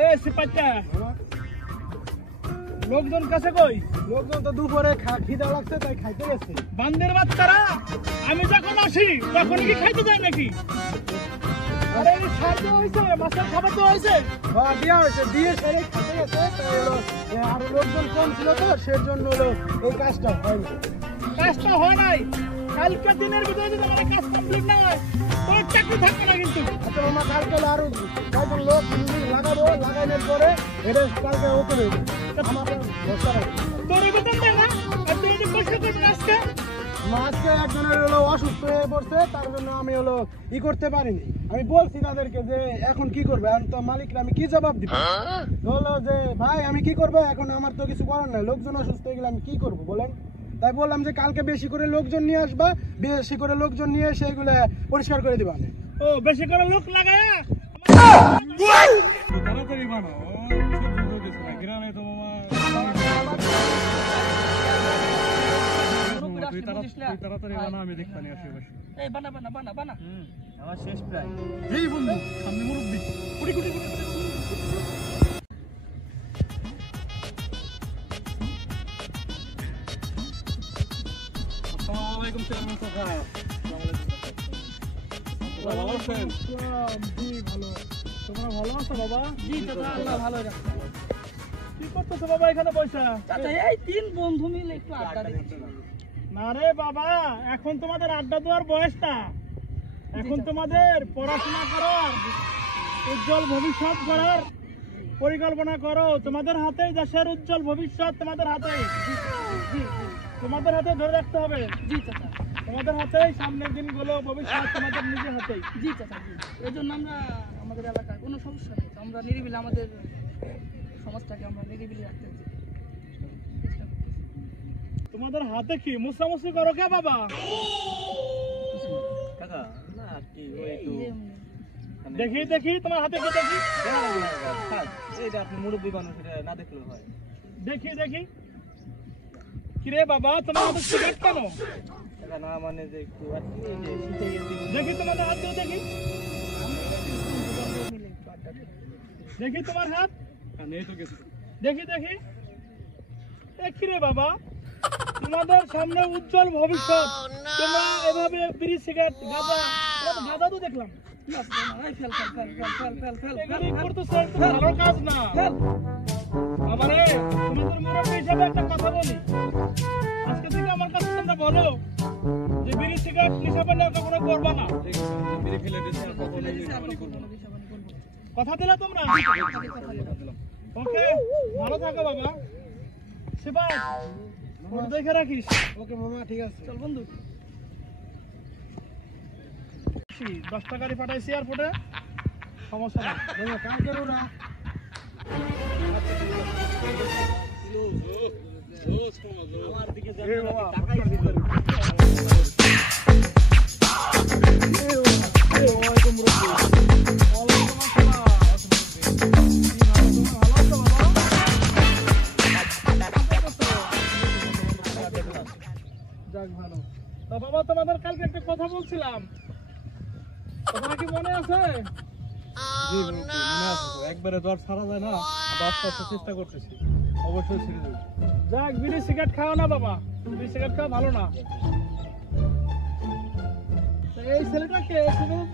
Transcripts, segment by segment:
আরে সিপাচ্চা লোকজন কাছে কই? লোকজন তো দুপুরে খিদা লাগছে তাই খাইতে গেছে। বান্দের বাচ্চারা আমি যখন আসি তখন কি খাইতে যায় নাকি? আরে এই সাহায্য হয়েছে, মাছের খাবার তো হয়েছে। হ্যাঁ দিয়া হয়েছে, দিয়ে সেরে খাইতে গেছে। তাই হলো আর লোকজন কম ছিল তো সেজন্য হলো এই কাজটা হয়নি। কাজটা হয় নাই, কালকে দিনের ভিতরে যদি আমার কাজ কমপ্লিট না হয় তোর চাকরি থাকবে না কিন্তু। আচ্ছা আমার কালকে আরো কয়েকজন লোক লাগাবো, লাগানোর পরে এটা কালকে ওকে দেবে। আমার বস্তা রাখবে। তোর বেতন দেয় না আর তুই যদি পয়সা করবি আজকে? আজকে একজনের হলো অসুস্থ হয়ে পড়ছে, তার জন্য আমি হলো করতে পারিনি। আমি বলছি তাদেরকে যে এখন কি করবে, এখন তো মালিকরা আমি কি জবাব দিব? বললো যে ভাই আমি কি করবো, এখন আমার তো কিছু করার নাই, লোকজন অসুস্থ হয়ে গেলে আমি কি করবো বলেন। তাই বললাম যে কালকে বেশি করে লোকজন নিয়ে আসবা, বেশি করে লোকজন নিয়ে এসে এগুলো পরিষ্কার করে দিবা। ও বেশি করে লোক লাগায় তাড়াতাড়ি বানাও, গ্রামে তো তাড়াতাড়ি বানা, আমি দেখবানি আশেপাশে। এই বানা বানা বানা বানা আমার শেষ প্রায়। এই বন্ধু সামনে মুরব্বি কুড়ি কুড়ি কুড়ি। আসসালামু আলাইকুম চেয়ারম্যান কাকা। ভালো আছেন? জি ভালো। তোমরা ভালো আছো বাবা? জি চাচা, আল্লাহ ভালো রাখছে। কি করতেছো বাবা এখানে পয়সা? চাচা এই তিন বন্ধু মিলে একটু আড্ডা দিচ্ছি। না রে বাবা, এখন তোমাদের আড্ডা দেওয়ার বয়স না, এখন তোমাদের পড়াশোনা করার, উজ্জ্বল ভবিষ্যৎ গড়ার পরিকল্পনা করো। তোমাদের হাতে দেশের উজ্জ্বল ভবিষ্যৎ, তোমাদের হাতে, তোমাদের হাতে ধরে রাখতে হবে। জি চাচা, তোমাদের হাতে সামনের দিনগুলো, ভবিষ্যৎ তোমাদের নিজের হাতেই। জি চাচা, জি। এই জন্য আমরা আমাদের এলাকায় কোনো সমস্যা নেই, আমরা নিরিবিলি আমাদের সমাজটাকে আমরা নিরিবিলি রাখতে চাই। তোমাদের হাতে কি মুসামুসি করো কে বাবা? কাকা না কি ওই একটু দেখি দেখি তোমার হাতে কি দেখি, এই যে আপনি মুরব্বি মানুষ, এটা না দেখলেও হয়। দেখি দেখি। কিরে বাবা তোমার হাতে সিগারেট কেন? কাকা না মানে যে একটু আর কি এই যে শীতে গেছি। দেখি তোমাদের হাত দিও দেখি, দেখি তোমার হাত, নেই তো কিছু। দেখি দেখি। কিরে বাবা তোমাদের সামনে উজ্জ্বল ভবিষ্যৎ, তোমরা এভাবে বিড়ি সিগারেট গাঁজা, গাঁজা তো দেখলাম fail fail fail fail fail fail fail এগুলি করতেছো, একটু ভালো কাজ না বাবা রে। তোমাদের মুরব্বী হিসাবে একটা কথা বলি, আজকে থেকে আমার কাছে তোমরা বলো যে বিড়ি সিগারেট নেশা করলে কখনো করবা না। বিড়ি ফেলে দিয়েছে আর কখনো নেশাবানি করবো না। কথা দিলা তোমরা? ওকে ভালো থাকো বাবা। সেবা ওর দেখে রাখিস। ওকে মামা ঠিক আছে। চল বন্ধু। 10 টাকারই পাঠাইছি এয়ারপোর্টে, সমস্যা নেই। মামা কালকে ওরা আমার দিকে যাক ভালো। তা বাবা তোমাদের কালকে একটা কথা বলছিলাম, তোমার কি মনে আছে? মনে আছে তো, একবারে জ্বর ছাড়া যায় না, আস্তে আস্তে চেষ্টা করতেছি, অবশ্যই ছেড়ে দেবো। যাক বিড়ি সিগারেট খাও না বাবা, বিড়ি সিগারেট খাওয়া ভালো না। এই ছেলেটাকে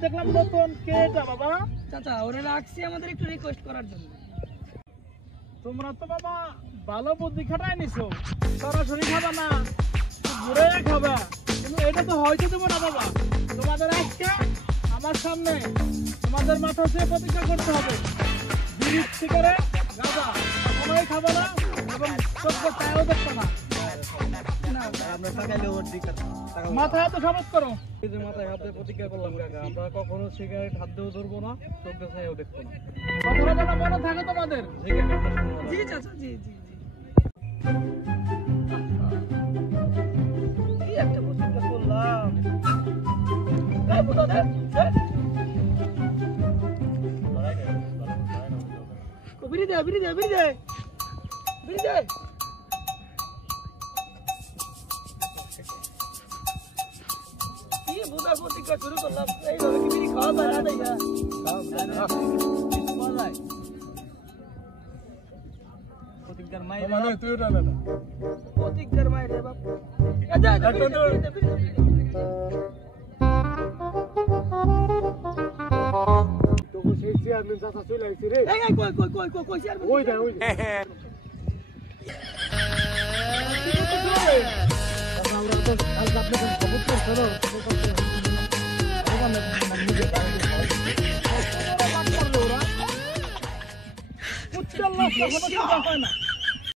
দেখলাম নতুন, কে এটা বাবা? চাচা ওরা রাখছি আমাদের একটু রিকোয়েস্ট করার জন্য। তোমরা তো বাবা ভালো বুদ্ধি খাটায় নিছো, সরাসরি খাবা না, ঘুরে খাবা, কিন্তু এটা তো হয়তো দেবো না বাবা। তোমাদের আজকে আমার সামনে তোমাদের মাথা ছুঁয়ে প্রতিজ্ঞা করতে হবে, বিড়ি সিগারেট গাঁজা কখনোই খাবো না এবং চোখ চায়ও দেখবো না। মাথায় হাতে সাবাস করো। এই যে মাথায় হাতে প্রতিজ্ঞা করলাম কাকা, আমরা কখনো সিগারেট হাত দিয়েও ধরবো না, চোখ দেখায়ও দেখবো না। কথাটা যেন মনে থাকে তোমাদের। ঠিক আছে, আমরা শুনবো না। জি চাচা, জি জি জি। কি একটা প্রতিজ্ঞা করলাম। বিড়ি দে বিড়ি দে বিড়ি দে বিড়ি দে। কি বুঝার প্রতিজ্ঞা শুরু করলাম, এইভাবে কি বিড়ি খাওয়া যায় না? তাই না? খাওয়া যায়। এই যে মাথায় হাত দিয়ে প্রতিজ্ঞা করলাম কাকা, আমরা কখনো সিগারেট হাত দিয়েও ধরবো না, চোখ দেখায়ও দেখবো না। কথাটা যেন মনে থাকে তোমাদের। ঠিক আছে, আমরা শুনবো না। কি একটা প্রতিজ্ঞা করলাম। বিড়ি দে বিড়ি দে বিড়ি দে বিড়ি দে। কি বুঝার প্রতিজ্ঞা শুরু করলাম, এইভাবে কি বিড়ি খাওয়া যায় না? তাই না? প্রতিজ্ঞার মাই মানে তুই ডালে না প্রতিজ্ঞার মায়ের রে বাপ এ যা যা, একটা তো- ফিরে যা, ফিরে যা, ফিরে যা। তোকে সেই চেয়ারম্যান চাচা চলে আইছি রে এই, এই, কই কই কই কই কই চেয়ারম্যান ওই দেখ ওই দেখ আমরা তো কালকে আপনাকে খবর করছো না উচ্চাল্লাহ কোনো চিন্তা হয় না